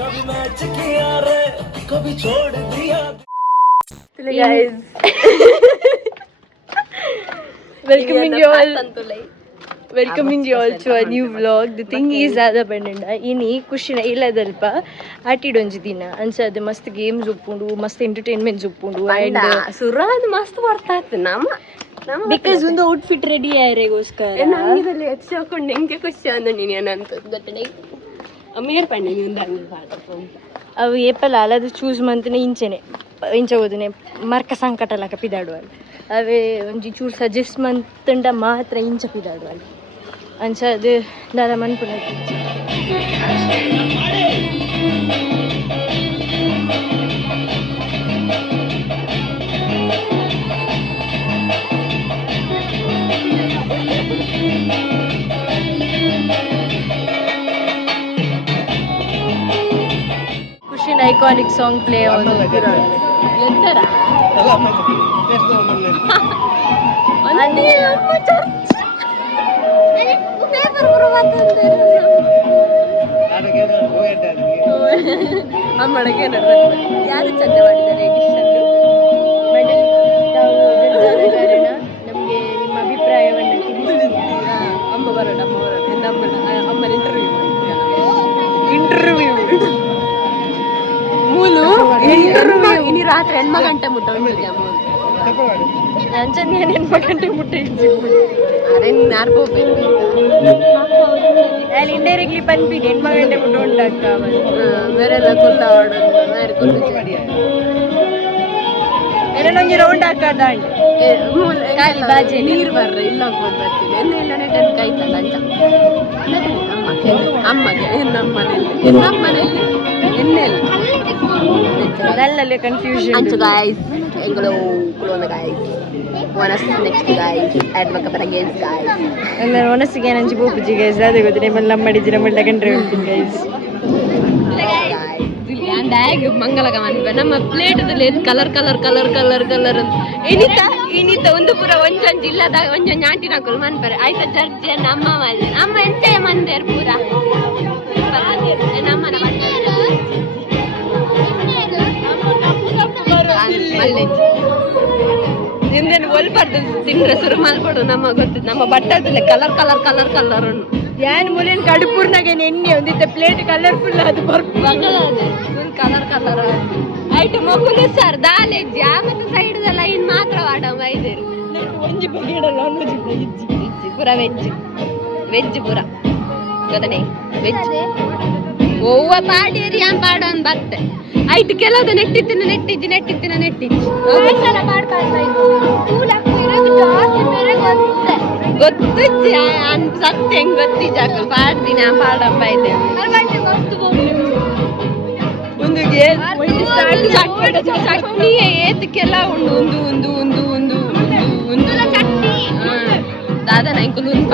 कभी मैच किया रे कभी छोड़ दिया guys welcoming you all to a new vlog. The thing is ada bandenda ini kushina illadalpa atidonji dina ansade mast games uppundu mast entertainments uppundu and ಸುರಾದ್ ಮಸ್ತ್ ಬರ್ತಾಯಿತ್ತು ನಮ್ಮ because ಒಂದು outfit ready ಯಾರಿಗೋಸ್ಕರ ನಂಗಿದಲ್ಲಿ ಎತ್ಸ್ಕೊಂಡು ಹೆಂಗೆ ಖುಷಿ ಅಂದ ನೀನು ಏನಂತ ಗೊತ್ತೇ ಅಮ್ಮೀರ್ ಪಂಡೆ ನೀನು ಹಂಗೆ ಕಾಡ್ತಪ್ಪ ಅಂತ ಅವು ಏಪಲ್ ಅಲ್ಲದು ಚೂಸ್ ಮಂತನೆ ಇಂಚೆ ಓದನೆ ಮರ್ಕ ಸಂಕಟಲಕ ಪಿದಾಡುವಲ್ಲಿ ಅವೇ ಒಂಜಿ ಚೂರು ಸಜೆಸ್ಟ್ ಮಂತಂಡ ಮಾತ್ರ ಇಂಚ ಪಿದಾಡುವಲ್ಲಿ ಅಂಚದು ದಾದ ಮನ್ಪುನ ಖುಷಿನ ಐಕಾನಿಕ್ ಸಾಂಗ್ ಪ್ಲೇ ಎಂತರಾ ಅಮ್ಮಳಗೆ ಯಾರು ಚಂದ ಮಾಡಿದ್ದಾರೆ ಎಡಿಷನ್ನು ಕಾರಣ ನಮಗೆ ನಿಮ್ಮ ಅಭಿಪ್ರಾಯವನ್ನು ಅಮ್ಮ ಬರೋಣ ಅಮ್ಮನ ಇಂಟರ್ವ್ಯೂ ಮೂಲು ಇನ್ನು ರಾತ್ರಿ 8 ಗಂಟೆ ಮುಟ್ಟ ಅಂಚನೆ 8 ಗಂಟೆ ಮುಟ್ಟ ಅಲ್ಲಿ ಇಂಡೈರೆಕ್ಟ್ಲಿ ಪನ್ಪಿಗೆ 8 ಗಂಟೆ ಮುಟ್ಟ ಉಂಟಾಕ ಬೇರೆಲ್ಲ ಕುಲ್ಲ ಏನೊಂದು ರೌಂಡ್ ಹಾಕದ ಬಾಜಿ ನೀರು ಬರ್ರೆ ಇಲ್ಲ ಬರ್ತೀನಿ ಎಣ್ಣೆ ನೆಟ್ಟನ್ನು ಕಾಯ್ತಲ್ಲ ಅಂತ ಅಮ್ಮಗೆ ನಮ್ಮನೇಲಿ ಎಣ್ಣೆ ನಲ್ಲಲ್ಲಿ ಕನ್ಫ್ಯೂಷನ್ ಅಂಚು ಗಾಯ್ಸ್ ಎಂಗಳು ಕುಲೋನ ಗಾಯ್ಸ್ ಒನಸ್ ನೆಕ್ಸ್ಟ್ ಗಾಯ್ಸ್ ಅಡ್ವಕ ಪರ ಗೇಮ್ಸ್ ಗಾಯ್ಸ್ ಎಲ್ಲ ಒನಸ್ಸಿಗೆ ನಂಚಿ ಬೋಪುಜಿ ಗೈಸ್ ಅದೇ ಗೊತ್ತು ನಿಮ್ಮಲ್ಲಿ ನಮ್ಮಡಿಜಿನ ಮುಳ್ಳ ಕಂಡ್ರೆ ಉಂಟು ಗೈಸ್ ಬ್ಯಾಗ್ ಮಂಗಲಗ ಮನ್ಪೆ ನಮ್ಮ ಪ್ಲೇಟದಲ್ಲಿ ಕಲರ್ ಇನಿತ ಒಂದು ಪೂರ ಒಂಜೊಂಜಿ ಇಲ್ಲದ ಒಂಜೊಂಜಿ ಆಂಟಿನ ಹಾಕಲು ಮನ್ಪರೆ ಆಯ್ತಾ ಜರ್ಜಿ ಅಮ್ಮ ಅಮ್ಮ ಎಂತ ಮಂದೇರ್ ಪೂರ ನಮ್ಮನ ನಿಮ್ದೇನು ಒಲ್ಬಾರ್ದು ತಿಂದ್ರೆ ಶುರು ಮಾಡ್ಕೊಡು ನಮ್ಮ ಗೊತ್ತಿದ್ದು ನಮ್ಮ ಬಟ್ಟದಲ್ಲಿ ಕಲರ್ ಉಂಟು ಯಾನ್ ಮೂಲೆನ್ ಕಡುಪೂರ್ನಾಗೆ ಎಣ್ಣೆ ಒಂದಿತ್ತ ಪ್ಲೇಟ್ ಕಲರ್ಫುಲ್ ಅದು ಫುಲ್ ಕಲರ್ ಐಟು ಮಗುಲು ಸರ್ ದಾಲೆಜ್ಜಿ ಆಮೇಲೆ ಸೈಡ್ ಲೈನ್ ಮಾತ್ರ ವಾಡ ಮೈದೇರು ಒಂಜಿ ಬಗೆಡ ನಾನ್ ವೆಜ್ ಪೂರ ವೆಜ್ ಪೂರ ಗೊತ್ತನೆ ವೆಜ್ ಓವ ಪಾಡೇರಿ ಆನ್ ಪಾಡೋನ್ ಬತ್ತೆ ಐಟು ಕೆಲವು ನೆಟ್ಟಿತ್ತಿನ ಗೊತ್ತು ಸತ್ಯ ಹೆಂಗ್ ಗೊತ್ತಿಜಾಕ ಪಾಡ್ದಿನ ಪಾಡಪ್ಪ ಇದೆ ಒಂದು ಚಟ್ನಿ ಏತಕ್ಕೆಲ್ಲ ಒಂದು ದಾದಾ ನಂಗೆ ಉಂಪ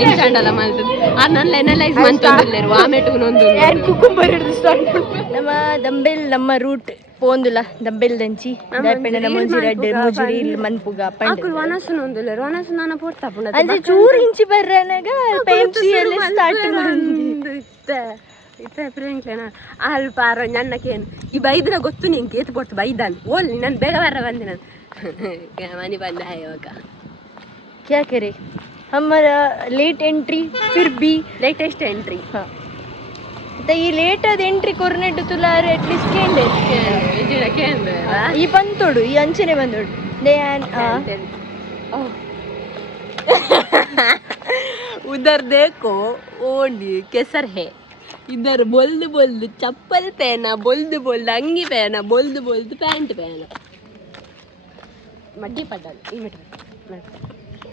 ಏನು ಚಂಡಲ್ಲ ಮಾಡ್ತದೆ ನನ್ನ ಎನಲೈಸ್ ಮಾಡ್ತೊಂದಿಲ್ಲೇರು ಆಮೇಟುಗೊಂದು ಕುಕುಂಬರ್ ಹಿಡಿದು ಸ್ಟಾರ್ಟ್ ನಮ್ಮ ದಂಬೆಲ್ ನಮ್ಮ ರೂಟ್ ಪೋಂದುಲ ದಂಬೆಲ್ ದಂಚಿ ದಾಪೆಣ್ಣ ನಮ್ಮೊಂಜಿ ರಡ್ಡೆ ಮುಜುರಿ ಇಲ್ಲಿ ಮನ್ಪುಗ ಅಕ್ಕಲ್ ವನಸನ ಒಂದಿಲ್ಲೇರು ವನಸನ ನಾನು ಪೋಡ್ತಾ ಪುಂಡ ಅಂದ್ರೆ ಚೂರು ಇಂಚಿ ಬರ್ರನಾಗ ಪೆಂಸಿ ಎಲ್ಲ ಸ್ಟಾರ್ಟ್ ಇತ್ತೆ ಪ್ರೇಂಕ್ಲೇನ ಅಲ್ಪ ಆರೋ ನನ್ನಕೇನು ಈ ಬೈದ್ರ ಗೊತ್ತು ನಿಂಗೆ ಏತು ಕೊಡ್ತು ಬೈದಾನು ಓಲ್ ನಾನು ಬೇಗ ಬರ ಬಂದೆ ನಾನು ಮನೆ ಬಂದ ಇವಾಗ क्या करे हमारा लेट एंट्री फिर भी ಲೇಟೆಸ್ಟ್ ಎಂಟ್ರಿ हाँ तो ये लेट आद एंट्री कोर्नेट तुलार एटलीस्ट केंडे ಈ ಬಂತೋಡು ಈ ಅಂಚನೆ ಬಂದೋಡು उधर देखो ओंडी केसर है इधर बोल्द चप्पल पहना बोल्द अंगी पहना बोल्द पैंट पहना मड्डी पड्डल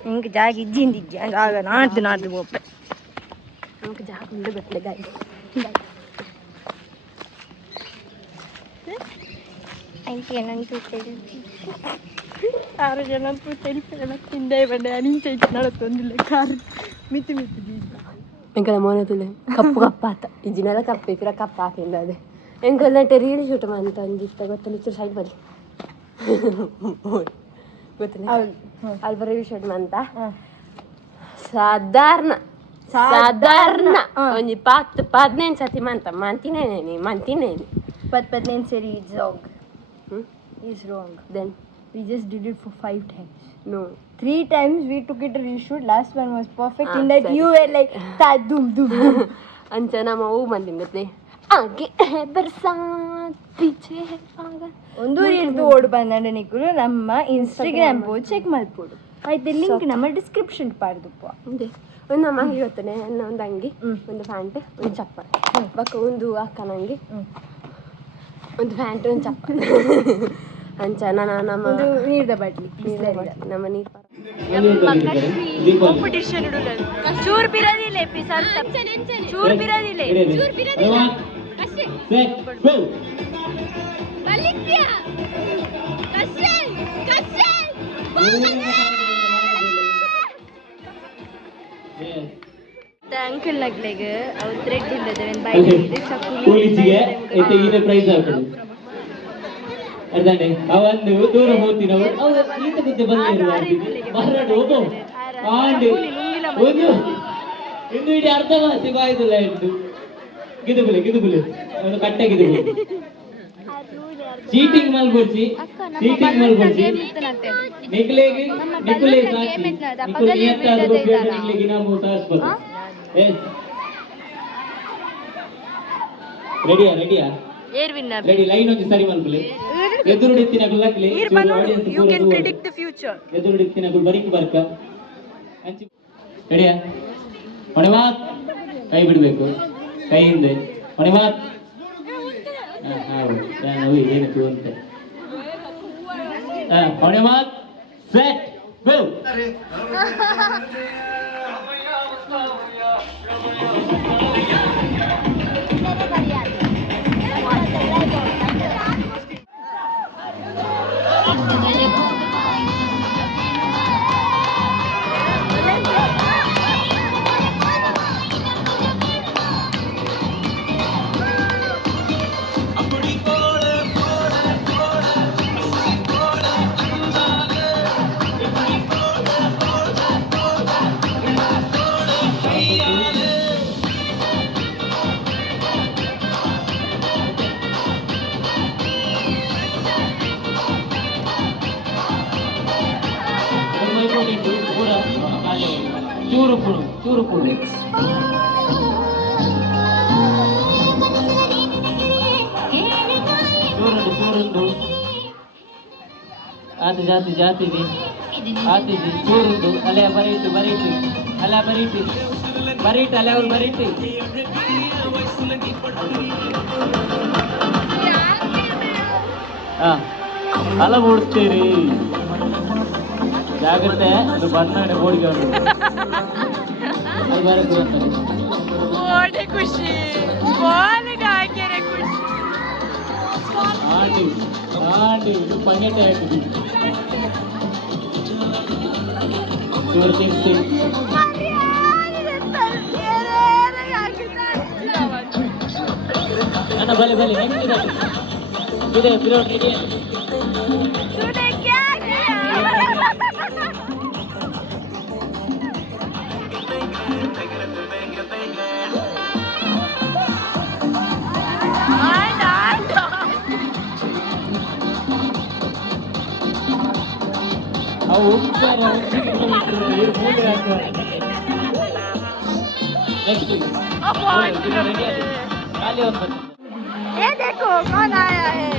इंक जाग इज्जिंदिज्जी जाग नाड्ದು ಹೋಗ್ಬೆ ನಮಗೆ ಜಾಗ ಉಂಡು ಗೊತ್ತಲೆ ಗಾಯ್ಸ್ ಆಂಟಿ ಏನಂತ ತಿಳಿಸಿ 6 ಜನ ತಿಳಿಸಿ ತಿಂದೆ ಬಂದೆ ಅನಿಂಚ ನಡತ್ತೊಂದಿಲ್ಲ ಕಾರ್ ಮಿತಿ engkau mau nanti le kapu kapata ijinala kape pira kapakin dade engkau nanti real shoot mantan gitu gotta lucu side bali gotta alvar real shoot manta ಸಾಧಾರಣ ಒಂಜಿ 15 ಸತಿ ಮಂತಿನೇನಿ 15 ಸರಿ is wrong. Then We just did it for 5 times. no 3 times we took it a reshoot. Last one was perfect. In that you were like ta dum dum. ಅಂಚ ನಮ್ಮ ಹೂ ಬಂದಿಂಗತ್ತೆ ಆಗೆ ಬರ್ಸಾತ್ ಪೀಚೆ ಆಗ ಒಂದು ರೀತಿ ಓಡ್ ಬಂದಂಡ ನಿಕ್ಕುಲು ನಮ್ಮ ಇನ್ಸ್ಟಾಗ್ರಾಮ್ ಪೇಜ್ ಚೆಕ್ ಮಾಡ್ಬೋದು ಆಯ್ತು ಲಿಂಕ್ ನಮ್ಮ ಡಿಸ್ಕ್ರಿಪ್ಷನ್ ಪಾಡ್ದುಪ್ಪ ಅದೇ ಒಂದು ನಮ್ಮ ಅಂಗಿ ಗೊತ್ತನೆ ಒಂದು ಅಂಗಿ ಒಂದು ಪ್ಯಾಂಟ್ ಒಂದು ಚಪ್ಪಲ್ ಬಕ್ಕ ಒಂದು ಅಕ್ಕನಂಗಿ ಒಂದು ಪ್ಯಾಂಟ್ ಒಂದು ಚಪ್ಪಲ್ ಅಂಚ ನಮ್ಮ ಒಂದು ನೀರ್ದ ಬಾಟ್ಲಿ ನಮ್ಮ ನೀರು ಕಾಂಪಿಟಿಷನ್ ಇಡುದು ಚೂರ್ ಬಿರದಿಲ್ಲ ಪಿಸಲ್ ಚೂರ್ ಬಿರದಿಲ್ಲ ಅಂಕಲ್ ನಗ್ಲೆಗ ಅವು ಥ್ರೆಡ್ ಇಲ್ಲದೆ ಬೈಕ್ ಪೊಲೀಸಿಗೆ ಈತ ಪ್ರೈಸ್ ಆಗ್ತದೆ ಅರ್ಧಂಡೆ ಅವಂದು ದೂರ ಹೋಗ್ತೀನಿ ಅವರು ಈತ ಬಿದ್ದೆ ಬಂದಿರುವಾಗ ಮರಾಠ ಹೋಗೋ ಆಂಡೆ ಒಂದು ಇನ್ನು ಇಡೀ ಅರ್ಧ ಮಾಸಿ ಬಾಯ್ದಿಲ್ಲ ಎಂದು ಗಿದುಬುಲೆ ಅವನು ಕಟ್ಟೆ ಗಿದುಬುಲೆ ಚೀಟಿಂಗ್ ಮಲ್ಗೊಡ್ಸಿ ನಿಖುಲೆ ಸಾಕಿ ನಿಖುಲ್ ನಿಯತ್ತಾದ ನಿಖುಲಿಗೆ ನಾವು ಸಾಸ್ಬೋದು ರೆಡಿಯಾ ರೆಡಿ ಲೈನ್ ಒಂದು ಸರಿ ಮಲ್ಪಲೆ ಎದುರುಡಿತ್ತಿನ ಗುಲ್ಲಕ್ಲೆ you can predict the future ಎದುರುಡಿತ್ತಿನ ಗುಲ್ ಬರಿಕ್ ಬರ್ಕ ಅಂಚಿ ರೆಡಿಯಾ ಹೊಣೆ ಮಾತ್ ಕೈ ಬಿಡಬೇಕು ಕೈ ಹಿಂದೆ ಹೊಣೆ ಮಾತ್ ಹೌದು ಏನಕ್ಕೆ ಅಂತ ಹೊಣೆ ಮಾತ್ ಸೆಟ್ ಗೋ ಚೂರು ಪುಡು ಚೂರುಂಡು ಜಾತಿದೆ ಆತಿದೆ ಚೂರುಂಡು ಅಲೆ ಬರೀಟು ಅಲೆ ಅವ್ರು ಬರೀಟು ಅಲ ಬಿಡ್ತೀರಿ ಜಾಗ್ರತೆ ಅದು ಬಣ್ಣ ಬೋಡಿಗೆ ಖುಷಿ ಆಂಟಿ ಇದು ಪಂಗೆಟೆ ಆಯ್ತು ಚೂರು ತಿನ್ಸಿ ನನ್ನ ಬಲೆ ಹೆಂಗಿದೆ ಇದೆ ಪಿರೋಡ್ ರೆಡಿ ಅವು ಖಾಲಿ ಒಂದು देखो कौन आया है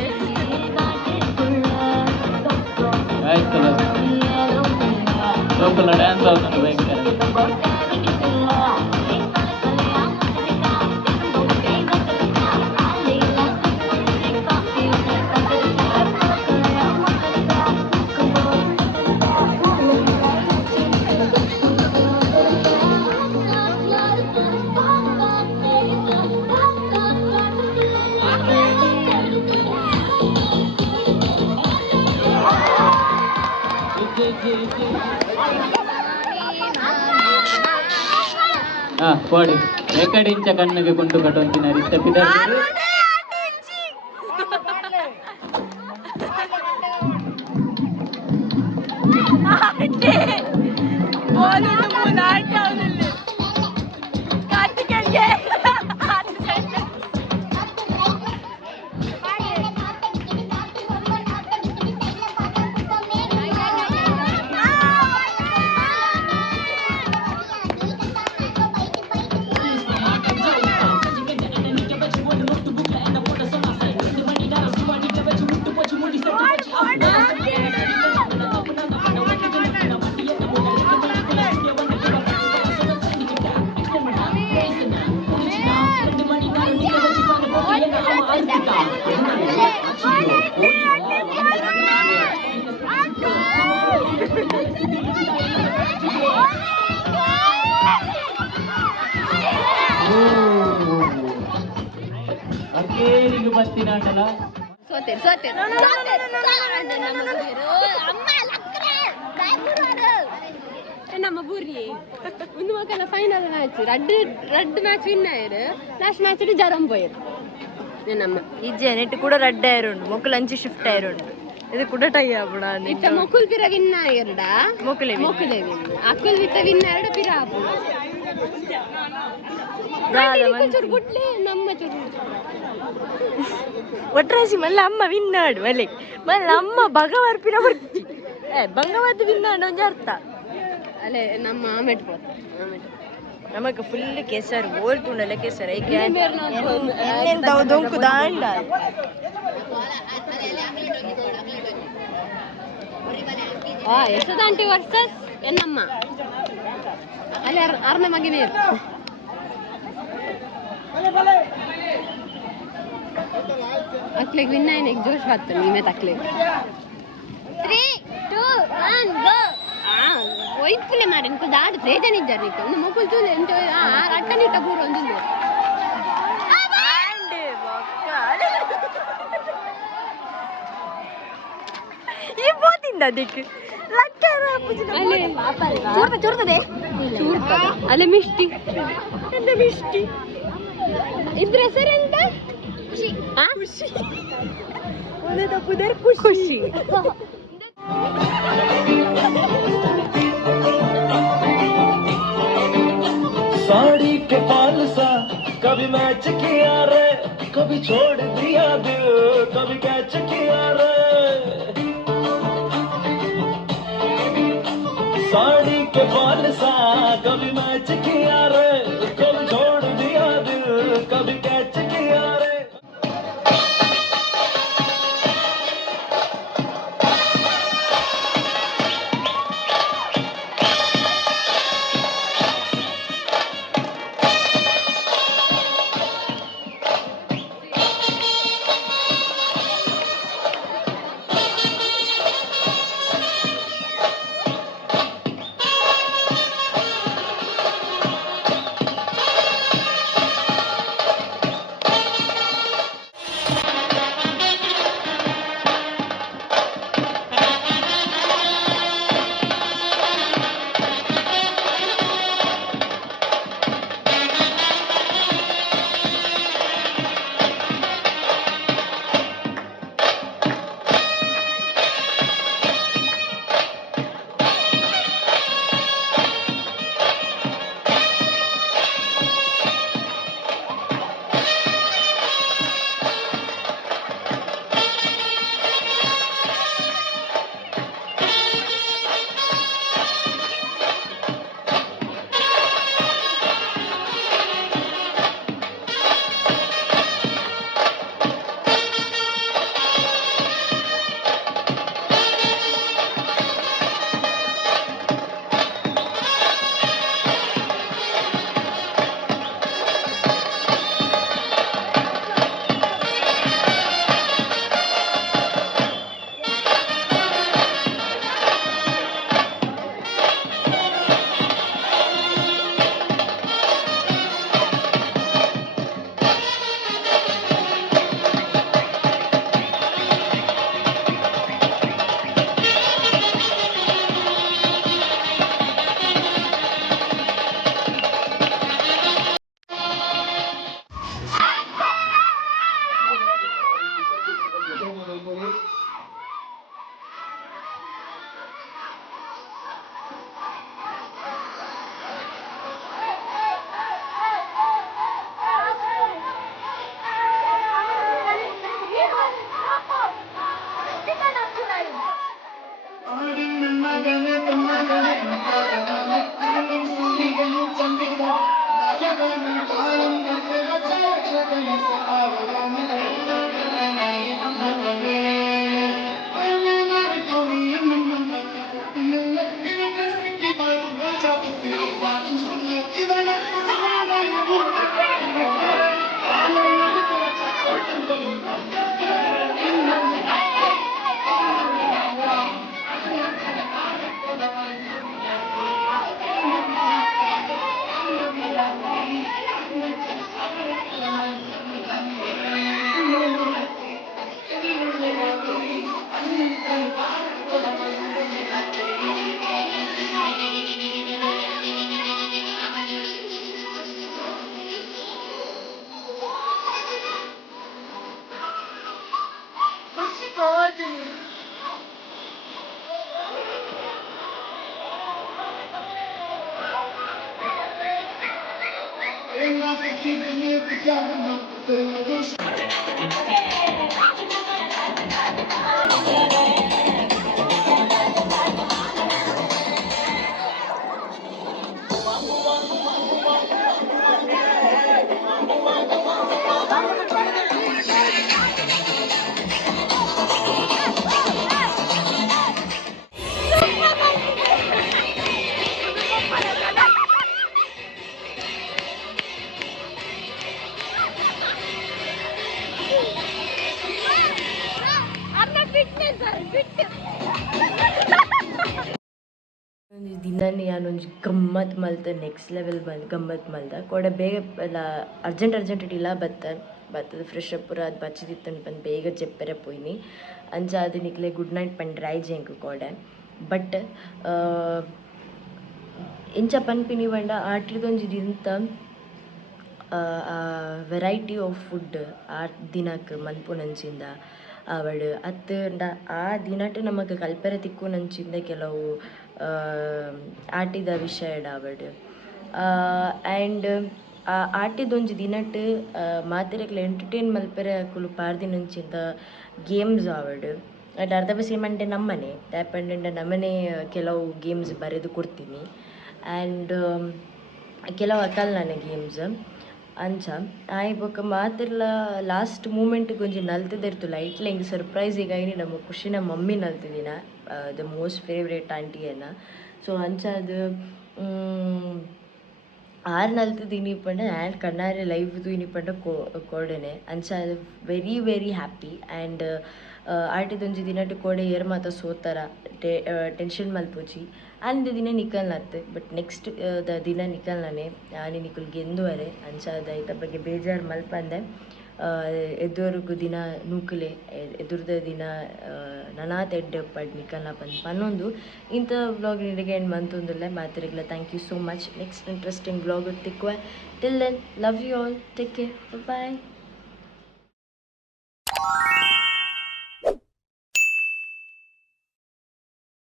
ಆಯ್ತು ಲೋಕಲ್ ಡ್ಯಾನ್ಸ್ ಆಗ್ತದೆ ಭಯಂಕರ పోడి ఎక్కడించ కన్నుకి గుంటు కట్టొంచినారు ఇష్ట పిదాడు ಅಕ್ಕೇರಿಗೆ ಬರ್ತೀನಾಟಲ್ಲ ನಮ್ಮ ಬೂರಿ ಒಂದು ಮಕ್ಕಳ ಫೈನಲ್ ಮ್ಯಾಚ್ ரெண்டு మ్యాచ్ విన్ అయ్యారు లాస్ట్ మ్యాచ్ జ్వరం పోయారు ನಮ್ಮ ఇజ్జే నెట్ కూడా రెడ్ అయ్యారు మొక్కులు అంచి షిఫ్ట్ అయ్యారు ఇది కూడా టై అప్పుడు ఇట్లా మొక్కులు పిర విన్ అయ్యారుడా మొక్కులే విన్ అక్కులు విట్ట విన్ అయ్యాడు పిర అప్పుడు గుడ్లే నమ్మ చూడు ಒಟ್ರಾಸಿ ಮಲ್ಲ ಅಮ್ಮ ವಿನ್ನಾಡು ಮಲೆ ಮಲ್ಲ ಅಮ್ಮ ಭಗವರ್ ಪಿರವರ್ ಭಂಗವದ್ ವಿನ್ನಾಡು ಒಂಜಿ ಅರ್ಥ ಅಲ್ಲೇ ನಮ್ಮ ಆಮೆಟ್ ಪೋತ ನಮಕ್ ಫುಲ್ ಕೆಸರು ಓಲ್ಟುಂಡಲ್ಲ ಕೆಸರು ಐಕೆ ಎಂತೆಂತ ದೊಂಕು ದಾಂಡ ಯಶೋದಾಂಟಿ ವರ್ಸಸ್ ಎನ್ನಮ್ಮ ಅಲ್ಲಿ ಆರನೇ ಮಗಿನೇ ಅಕ್ಲೆಗ್ ವಿನ್ ಆಯ್ನ ಜೋಶ್ ಬರ್ತದೆ ನೀವೇ ತಕ್ಲೆಗ್ 3 2 1 ಗೋ ಒಯ್ಪುಲೆ ಮಾರೆ ನಿಂಕು ದಾಡು ಪ್ರೇಜನ್ ಇದ್ದಾರೆ ನಿಂಕು ಒಂದು ಮೊಕುಲ್ ತೂಲೆ ಎಂತ ರಟ್ಟನಿಟ್ಟ ಪೂರ ಒಂದು ಈ ಬೋತಿಂದ ಅದಕ್ಕೆ ಚೂರ್ತದೆ ಅಲ್ಲೇ ಮಿಷ್ಟಿ ಎಂತ ಮಿಷ್ಟಿ ಇದ್ರ ಹೆಸರೆಂತ ಖುಷಿ ಖುಷಿ ಖುಷಿ साड़ी के पाल सा कभी मैच किया रे कभी छोड़ दिया दिल कभी कैच किया रे साड़ी के पाल सा कभी मैच किया रे कभी छोड़ दिया दिल कभी कैच किया रे ದಿನನೇ ನಾನೊಂದು ಗಮ್ಮತ್ ಮಲ್ತೆ ನೆಕ್ಸ್ಟ್ ಲೆವೆಲ್ ಗಮ್ಮತ್ ಮಲ್ದ ಕೊಡೆ ಬೇಗ ಎಲ್ಲ ಅರ್ಜೆಂಟ್ ಇಲ್ಲ ಬತ್ತದ ಫ್ರೆಶ್ ಅಪ್ ಪೂರ ಅದು ಬಚ್ಚಿದಿತ್ತಂಡು ಬಂದು ಬೇಗ ಜೆಪ್ಪೆರೆ ಪೋಯ್ನಿ ಅಂಚ ಅದು ನಿಕ್ಲೆ ಗುಡ್ ನೈಟ್ ಪಂಡ್ ರೈಜ್ ಎಂಕ್ ಕೊಡೆ ಬಟ್ ಎಂಚ ಪನ್ಪಿನಿ ಬಂಡ ಆಟ್ರಿದೊಂಜಿ ದಿಂತ ವೆರೈಟಿ ಆಫ್ ಫುಡ್ ಆ ದಿನಕ್ಕೆ ಮನ್ಪುನಂಚಿಂದ ಅವಡು ಅತ್ತಂಡ ಆ ದಿನಟ್ ನಮಗೆ ಕಲ್ಪರೆ ತಿಕ್ಕುನಂಚಿಂದ ಕೆಲವು ಆಟಿದ ವಿಷಯಡ್ ಅವಡು ಆ್ಯಂಡ್ ಆಟಿದೊಂಜಿ ದಿನಟ್ ಮಾತೆರೆಗ್ಲ ಎಂಟರ್ಟೈನ್ ಮಲ್ಪರೆ ಕುಲು ಪಾರ್ದಿನಂಚಿಂದ ಗೇಮ್ಸ್ ಆವಡು ಅಟ್ ಅರ್ಧ ಬಸ್ ಏಮಂಡೆ ನಮ್ಮನೆ ಟ್ಯಾಪಂಡ ನಮ್ಮನೆ ಕೆಲವು ಗೇಮ್ಸ್ ಬರೆದು ಕೊಡ್ತೀನಿ ಆ್ಯಂಡ್ ಕೆಲವು ಅಕಲ್ ನನ್ನ ಗೇಮ್ಸ್ ಅಂಚ ಆಯ್ ಬೊಕ ಮಾತೆರ್ಲ ಲಾಸ್ಟ್ ಮೂಮೆಂಟ್ಗೆ ಒಂಜಿ ನಲ್ತದಿರ್ತು ಲೈಟ್ಲ ಹಿಂಗೆ ಸರ್ಪ್ರೈಸ್ ಈಗ ಐನಿ ನಮ್ಮ ಖುಷಿನ ಮಮ್ಮಿ ನಲ್ತಿದಿನ ದ ಮೋಸ್ಟ್ ಫೇವ್ರೇಟ್ ಆಂಟಿಯನ್ನ ಸೊ ಅಂಚ ಅದು ಆರು ನಲ್ತದು ಇನಿಪಂಡ ಆ್ಯಂಡ್ ಕಣ್ಣಾರೆ ಲೈವ್ದು ಇನಿಪಂಡ ಕೋಡೆನೆ ಅಂಚ ಅದು ವೆರಿ ವೆರಿ ಹ್ಯಾಪಿ ಆ್ಯಂಡ್ ಆಟಿದೊಂಜಿ ದಿನಟ್ ಕೋಡೆ ಏರ್ ಮಾತ ಸೋತರ ಟೆನ್ಷನ್ ಮಲ್ಪೋಜಿ ಆಂದ ದಿನ ನಿಕಲ್ನತ್ತು ಬಟ್ ನೆಕ್ಸ್ಟ್ ದಿನ ನಿಕಲ್ನನೆ ಆನೆ ನಿಕುಲ್ ಗೆಂದುವರೆ ಅಂಚ ಅದು ಐತ ಬಗ್ಗೆ ಬೇಜಾರು ಮಲ್ಪಂದೆ ಎದುರುಗು ದಿನ ನೂಕುಲೆ ಎದುರ್ದ ದಿನ ನನಾತ್ ಎಡ್ಡೆ ಪಡ್ ನಿಕಲ್ನ ಪನ್ನೊಂದು ಇಂಥ ವ್ಲಾಗ್ ನಿನಗೆ ಎಂಡ್ ಮಂತೊಂದುಲ್ಲೆ ಮಾತಿರೆಗ್ಲ thank you so much next interesting vlog ತಿಕ್ಕುವೆ till then love you all take care bye